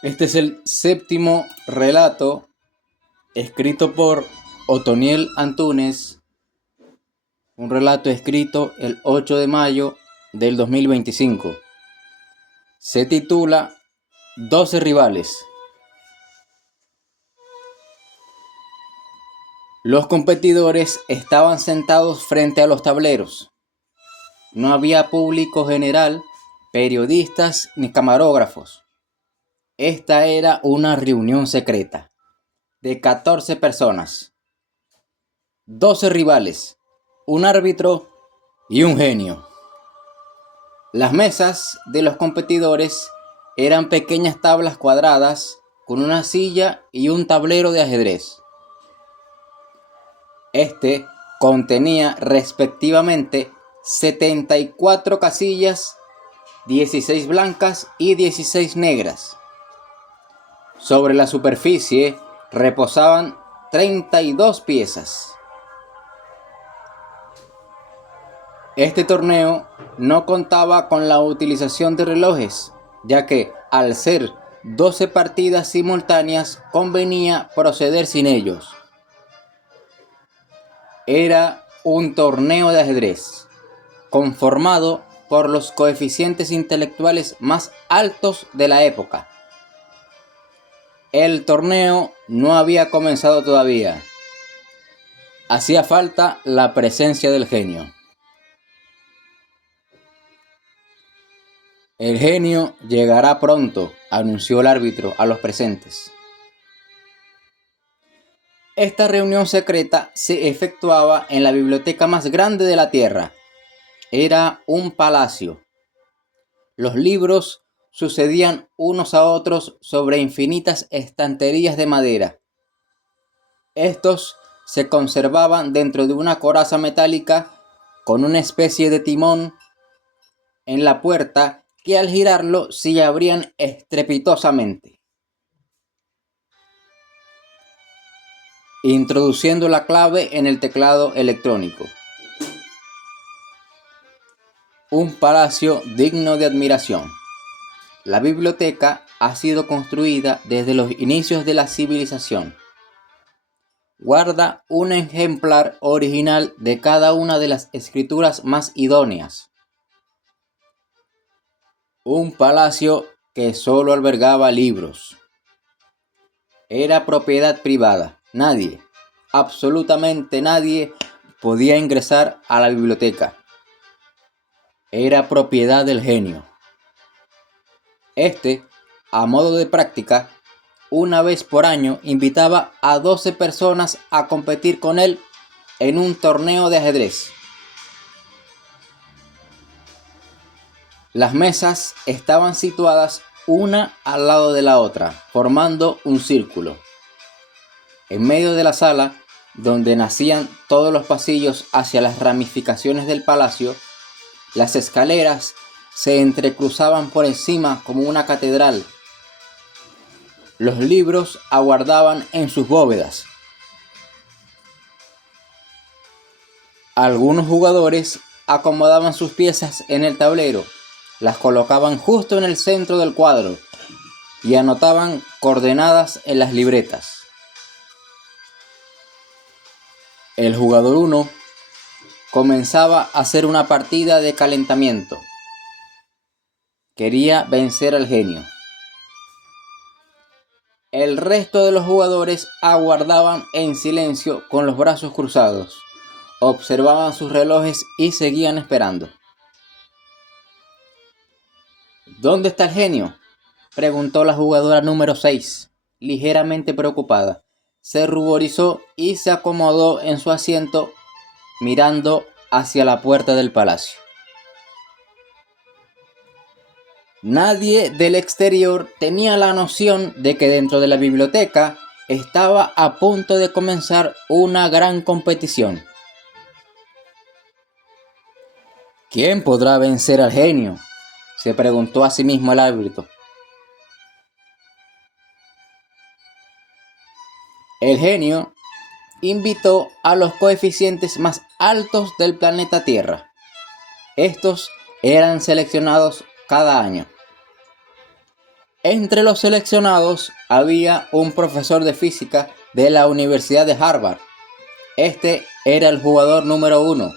Este es el séptimo relato escrito por Otoniel Antúnez, un relato escrito el 8 de mayo del 2025. Se titula 12 rivales. Los competidores estaban sentados frente a los tableros. No había público general, periodistas ni camarógrafos. Esta era una reunión secreta de 14 personas, 12 rivales, un árbitro y un genio. Las mesas de los competidores eran pequeñas tablas cuadradas con una silla y un tablero de ajedrez. Este contenía respectivamente 74 casillas, 16 blancas y 16 negras. Sobre la superficie reposaban 32 piezas. Este torneo no contaba con la utilización de relojes, ya que al ser 12 partidas simultáneas convenía proceder sin ellos. Era un torneo de ajedrez, conformado por los coeficientes intelectuales más altos de la época. El torneo no había comenzado todavía. Hacía falta la presencia del genio. El genio llegará pronto, anunció el árbitro a los presentes. Esta reunión secreta se efectuaba en la biblioteca más grande de la Tierra. Era un palacio. Los libros sucedían unos a otros sobre infinitas estanterías de madera. Estos se conservaban dentro de una coraza metálica con una especie de timón en la puerta que al girarlo se abrían estrepitosamente, introduciendo la clave en el teclado electrónico. Un palacio digno de admiración. La biblioteca ha sido construida desde los inicios de la civilización. Guarda un ejemplar original de cada una de las escrituras más idóneas. Un palacio que solo albergaba libros. Era propiedad privada. Nadie, absolutamente nadie, podía ingresar a la biblioteca. Era propiedad del genio. Este, a modo de práctica, una vez por año invitaba a 12 personas a competir con él en un torneo de ajedrez. Las mesas estaban situadas una al lado de la otra, formando un círculo. En medio de la sala, donde nacían todos los pasillos hacia las ramificaciones del palacio, las escaleras se entrecruzaban por encima como una catedral. Los libros aguardaban en sus bóvedas. Algunos jugadores acomodaban sus piezas en el tablero, las colocaban justo en el centro del cuadro y anotaban coordenadas en las libretas. El jugador 1 comenzaba a hacer una partida de calentamiento. Quería vencer al genio. El resto de los jugadores aguardaban en silencio con los brazos cruzados, observaban sus relojes y seguían esperando. ¿Dónde está el genio?, preguntó la jugadora número 6, ligeramente preocupada. Se ruborizó y se acomodó en su asiento mirando hacia la puerta del palacio. Nadie del exterior tenía la noción de que dentro de la biblioteca estaba a punto de comenzar una gran competición. ¿Quién podrá vencer al genio?, se preguntó a sí mismo el árbitro. El genio invitó a los coeficientes más altos del planeta Tierra. Estos eran seleccionados cada año. Entre los seleccionados había un profesor de física de la Universidad de Harvard. Este era el jugador número 1.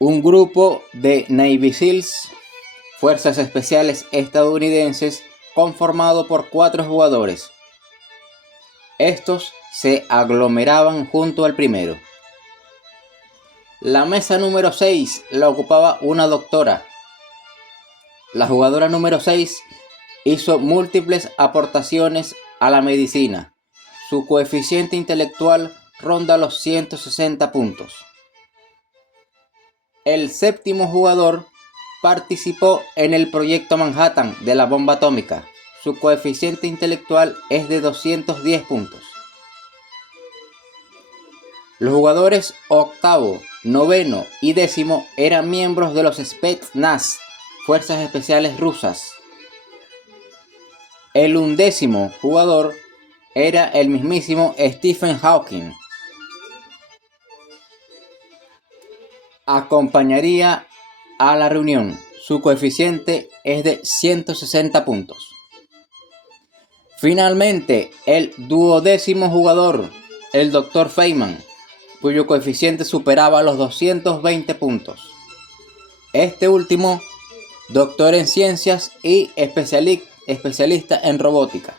Un grupo de Navy SEALs, Fuerzas Especiales estadounidenses, conformado por 4 jugadores. Estos se aglomeraban junto al primero. La mesa número 6 la ocupaba una doctora. La jugadora número 6 hizo múltiples aportaciones a la medicina. Su coeficiente intelectual ronda los 160 puntos. El séptimo jugador participó en el proyecto Manhattan de la bomba atómica. Su coeficiente intelectual es de 210 puntos. Los jugadores octavo, noveno y décimo eran miembros de los Spetsnaz, Fuerzas Especiales Rusas. El 11º jugador era el mismísimo Stephen Hawking. Acompañaría a la reunión. Su coeficiente es de 160 puntos. Finalmente, el 12º jugador, el Dr. Feynman, cuyo coeficiente superaba los 220 puntos. Este último, doctor en ciencias y especialista en robótica.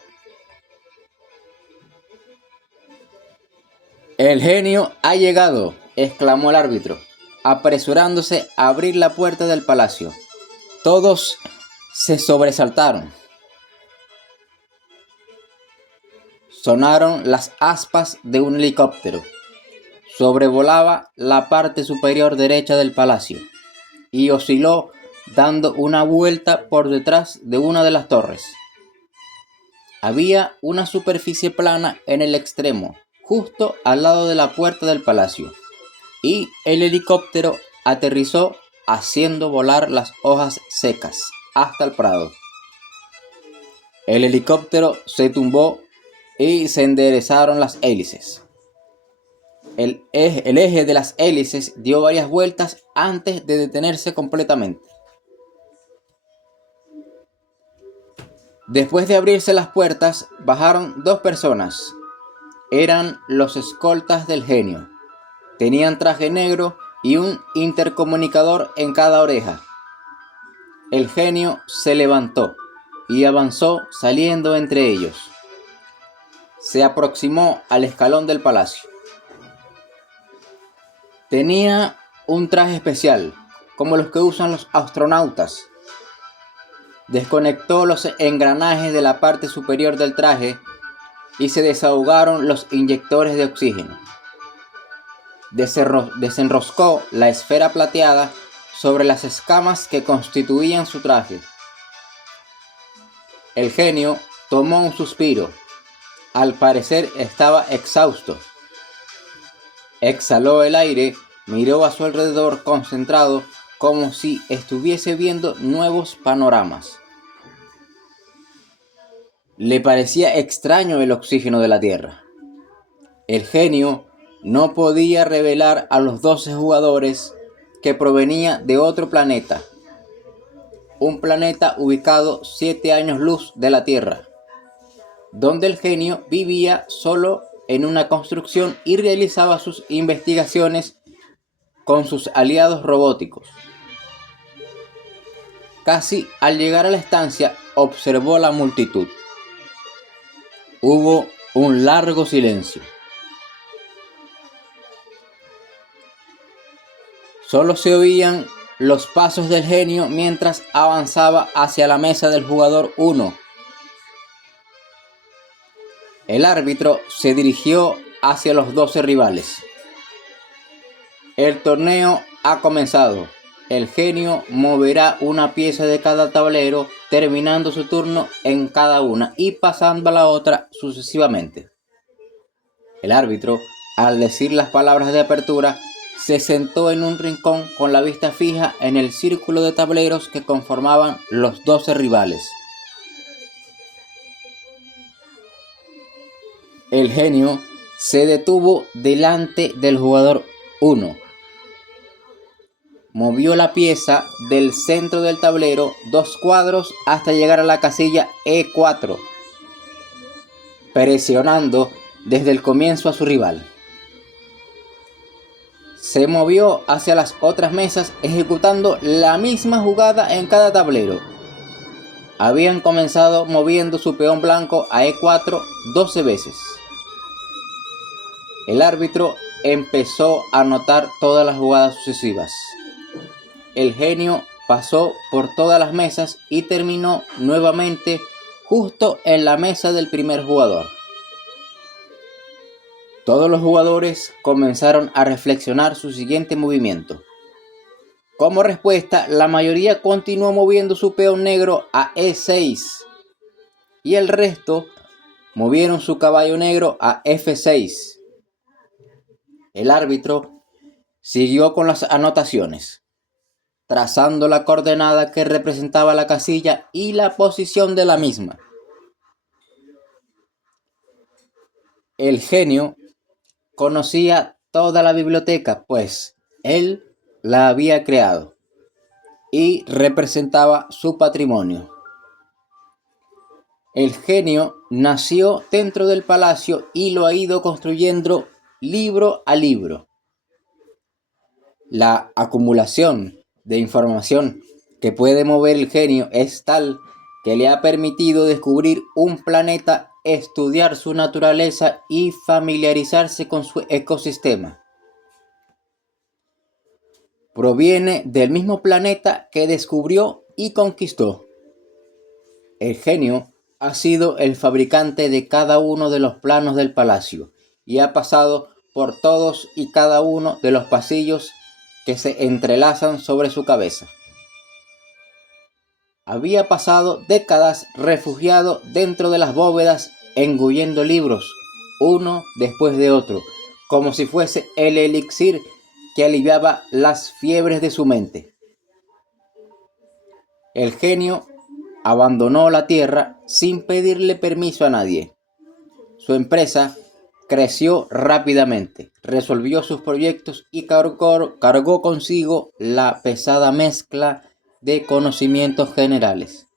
El genio ha llegado, exclamó el árbitro, apresurándose a abrir la puerta del palacio. Todos se sobresaltaron. Sonaron las aspas de un helicóptero. Sobrevolaba la parte superior derecha del palacio y osciló dando una vuelta por detrás de una de las torres. Había una superficie plana en el extremo, justo al lado de la puerta del palacio, y el helicóptero aterrizó haciendo volar las hojas secas hasta el prado. El helicóptero se tumbó y se enderezaron las hélices. El eje de las hélices dio varias vueltas antes de detenerse completamente. Después de abrirse las puertas, bajaron 2 personas. Eran los escoltas del genio. Tenían traje negro y un intercomunicador en cada oreja. El genio se levantó y avanzó saliendo entre ellos. Se aproximó al escalón del palacio. Tenía un traje especial, como los que usan los astronautas. Desconectó los engranajes de la parte superior del traje y se desahogaron los inyectores de oxígeno. Desenroscó la esfera plateada sobre las escamas que constituían su traje. El genio tomó un suspiro. Al parecer estaba exhausto. Exhaló el aire, miró a su alrededor concentrado, como si estuviese viendo nuevos panoramas. Le parecía extraño el oxígeno de la Tierra. El genio no podía revelar a los 12 jugadores que provenía de otro planeta, un planeta ubicado 7 años luz de la Tierra, donde el genio vivía solo en una construcción y realizaba sus investigaciones con sus aliados robóticos. Casi al llegar a la estancia, observó la multitud. Hubo un largo silencio. Solo se oían los pasos del genio mientras avanzaba hacia la mesa del jugador 1. El árbitro se dirigió hacia los 12 rivales. El torneo ha comenzado. El genio moverá una pieza de cada tablero, terminando su turno en cada una y pasando a la otra sucesivamente. El árbitro, al decir las palabras de apertura, se sentó en un rincón con la vista fija en el círculo de tableros que conformaban los 12 rivales. El genio se detuvo delante del jugador 1. movió la pieza del centro del tablero 2 cuadros hasta llegar a la casilla E4, presionando desde el comienzo a su rival. Se movió hacia las otras mesas ejecutando la misma jugada en cada tablero. Habían comenzado moviendo su peón blanco a E4 12 veces. El árbitro empezó a anotar todas las jugadas sucesivas. El genio pasó por todas las mesas y terminó nuevamente justo en la mesa del primer jugador. Todos los jugadores comenzaron a reflexionar su siguiente movimiento. Como respuesta, la mayoría continuó moviendo su peón negro a E6 y el resto movieron su caballo negro a F6. El árbitro siguió con las anotaciones, trazando la coordenada que representaba la casilla y la posición de la misma. El genio conocía toda la biblioteca, pues él la había creado y representaba su patrimonio. El genio nació dentro del palacio y lo ha ido construyendo libro a libro. La acumulación de información que puede mover el genio es tal que le ha permitido descubrir un planeta, estudiar su naturaleza y familiarizarse con su ecosistema. Proviene del mismo planeta que descubrió y conquistó. El genio ha sido el fabricante de cada uno de los planos del palacio y ha pasado por todos y cada uno de los pasillos que se entrelazan sobre su cabeza. Había pasado décadas refugiado dentro de las bóvedas, engullendo libros, uno después de otro, como si fuese el elixir que aliviaba las fiebres de su mente. El genio abandonó la tierra sin pedirle permiso a nadie. Su empresa creció rápidamente, resolvió sus proyectos y cargó consigo la pesada mezcla de conocimientos generales.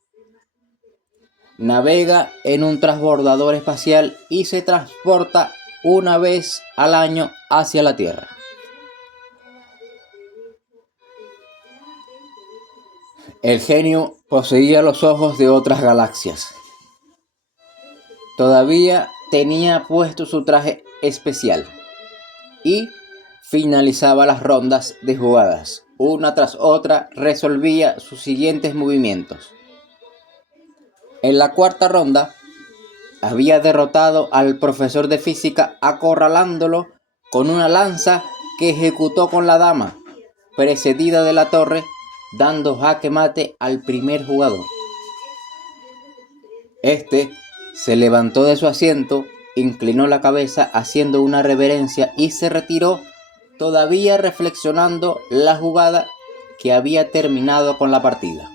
Navega en un transbordador espacial y se transporta una vez al año hacia la Tierra. El genio poseía los ojos de otras galaxias. Todavía tenía puesto su traje especial y finalizaba las rondas de jugadas. Una tras otra resolvía sus siguientes movimientos. En la cuarta ronda había derrotado al profesor de física acorralándolo con una lanza que ejecutó con la dama, precedida de la torre, dando jaque mate al primer jugador. Este se levantó de su asiento, inclinó la cabeza haciendo una reverencia y se retiró, todavía reflexionando la jugada que había terminado con la partida.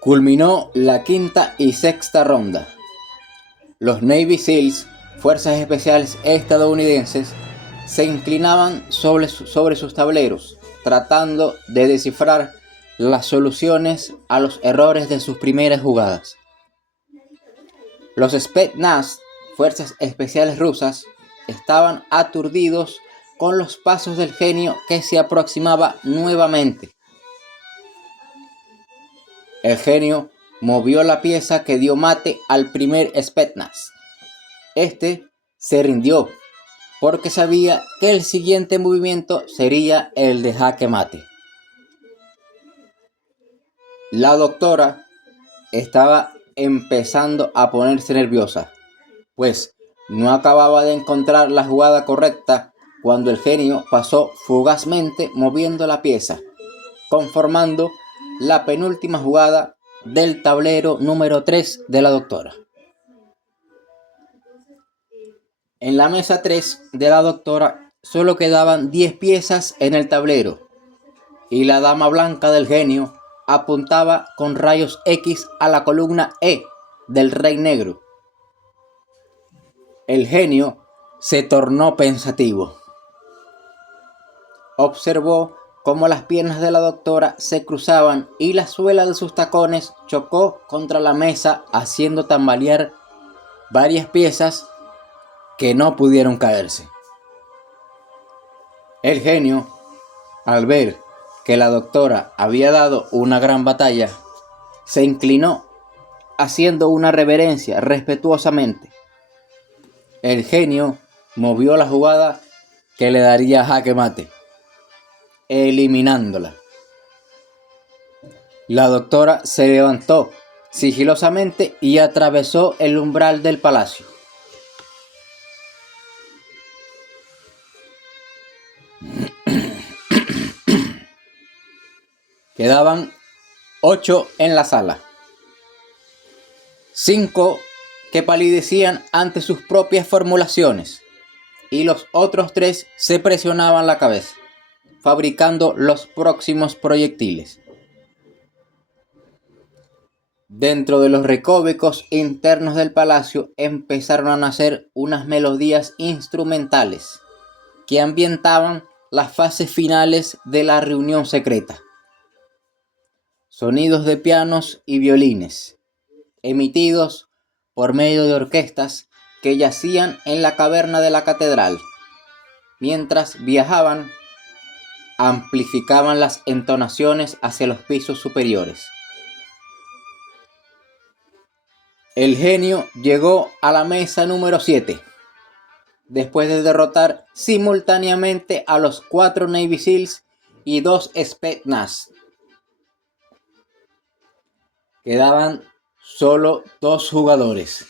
Culminó la quinta y sexta ronda. Los Navy SEALs, fuerzas especiales estadounidenses, se inclinaban sobre sus tableros, tratando de descifrar las soluciones a los errores de sus primeras jugadas. Los Spetsnaz, fuerzas especiales rusas, estaban aturdidos con los pasos del genio que se aproximaba nuevamente. El genio movió la pieza que dio mate al primer Spetsnaz. Este se rindió porque sabía que el siguiente movimiento sería el de jaque mate. La doctora estaba empezando a ponerse nerviosa, pues no acababa de encontrar la jugada correcta cuando el genio pasó fugazmente moviendo la pieza, conformando la penúltima jugada del tablero número 3 de la doctora. En la mesa 3 de la doctora solo quedaban 10 piezas en el tablero y la dama blanca del genio apuntaba con rayos X a la columna E del rey negro. El genio se tornó pensativo. observó cómo las piernas de la doctora se cruzaban y la suela de sus tacones chocó contra la mesa, haciendo tambalear varias piezas que no pudieron caerse. El genio, al ver que la doctora había dado una gran batalla, se inclinó haciendo una reverencia respetuosamente. El genio movió la jugada que le daría jaque mate, eliminándola. La doctora se levantó sigilosamente y atravesó el umbral del palacio. Quedaban 8 en la sala. 5 que palidecían ante sus propias formulaciones y los otros 3 se presionaban la cabeza, fabricando los próximos proyectiles. Dentro de los recovecos internos del palacio empezaron a nacer unas melodías instrumentales que ambientaban las fases finales de la reunión secreta. Sonidos de pianos y violines, emitidos por medio de orquestas que yacían en la caverna de la catedral. Mientras viajaban, amplificaban las entonaciones hacia los pisos superiores. El genio llegó a la mesa número 7, después de derrotar simultáneamente a los 4 Navy Seals y 2 Spetsnaz. Quedaban solo 2 jugadores.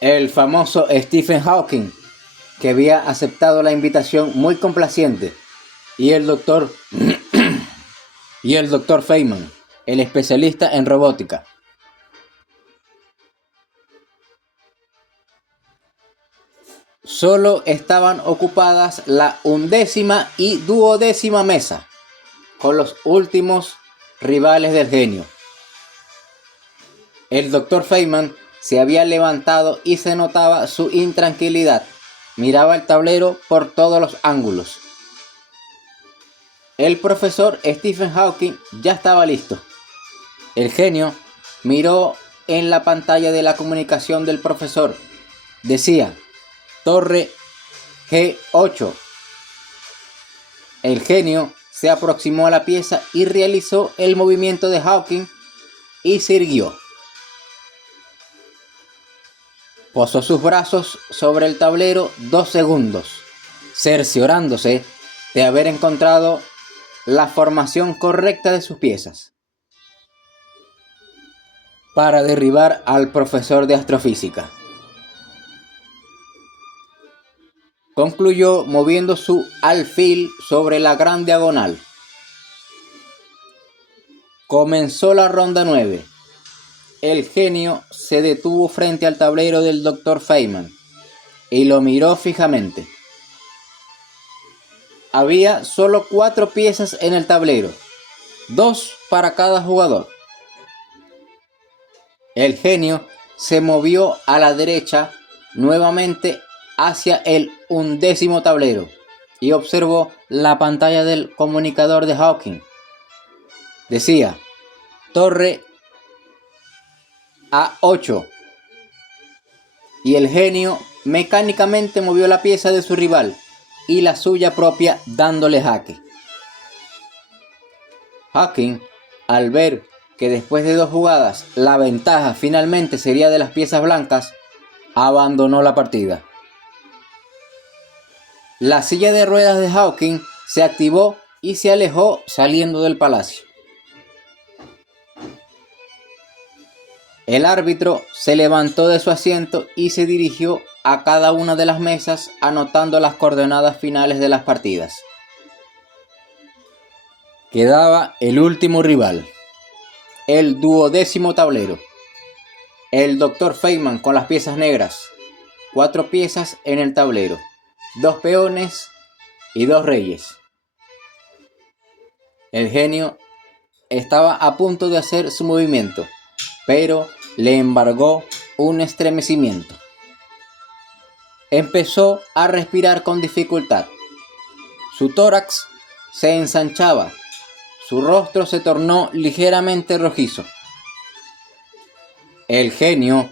El famoso Stephen Hawking, que había aceptado la invitación muy complaciente, y el doctor Feynman, el especialista en robótica. Solo estaban ocupadas la 11ª y 12ª mesa, con los últimos rivales del genio. El doctor Feynman se había levantado y se notaba su intranquilidad. Miraba el tablero por todos los ángulos. El profesor Stephen Hawking ya estaba listo. El genio miró en la pantalla de la comunicación del profesor. Decía: Torre G8. El genio se aproximó a la pieza y realizó el movimiento de Hawking y se irguió. Posó sus brazos sobre el tablero 2 segundos, cerciorándose de haber encontrado la formación correcta de sus piezas para derribar al profesor de astrofísica. Concluyó moviendo su alfil sobre la gran diagonal. Comenzó la ronda 9. El genio se detuvo frente al tablero del Dr. Feynman y lo miró fijamente. Había solo 4 piezas en el tablero, 2 para cada jugador. El genio se movió a la derecha nuevamente hacia el 11º tablero y observó la pantalla del comunicador de Hawking. Decía: Torre A8. Y el genio mecánicamente movió la pieza de su rival y la suya propia, dándole jaque. Hawking, al ver que después de 2 jugadas la ventaja finalmente sería de las piezas blancas, abandonó la partida. La silla de ruedas de Hawking se activó y se alejó saliendo del palacio. El árbitro se levantó de su asiento y se dirigió a cada una de las mesas, anotando las coordenadas finales de las partidas. Quedaba el último rival, el 12º tablero. El Dr. Feynman con las piezas negras, 4 piezas en el tablero, 2 peones y 2 reyes. El genio estaba a punto de hacer su movimiento, pero le embargó un estremecimiento. Empezó a respirar con dificultad. Su tórax se ensanchaba, su rostro se tornó ligeramente rojizo. El genio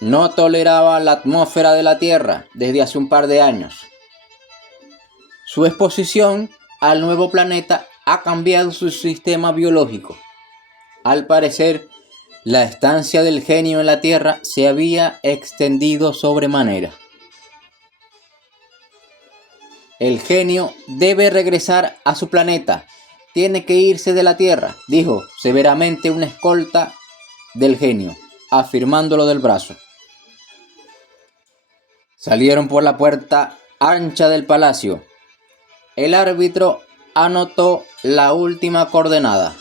no toleraba la atmósfera de la Tierra desde hace un par de años. Su exposición al nuevo planeta ha cambiado su sistema biológico. Al parecer, la estancia del genio en la Tierra se había extendido sobremanera. El genio debe regresar a su planeta. Tiene que irse de la Tierra, dijo severamente una escolta del genio, afirmándolo del brazo. Salieron por la puerta ancha del palacio. El árbitro anotó la última coordenada.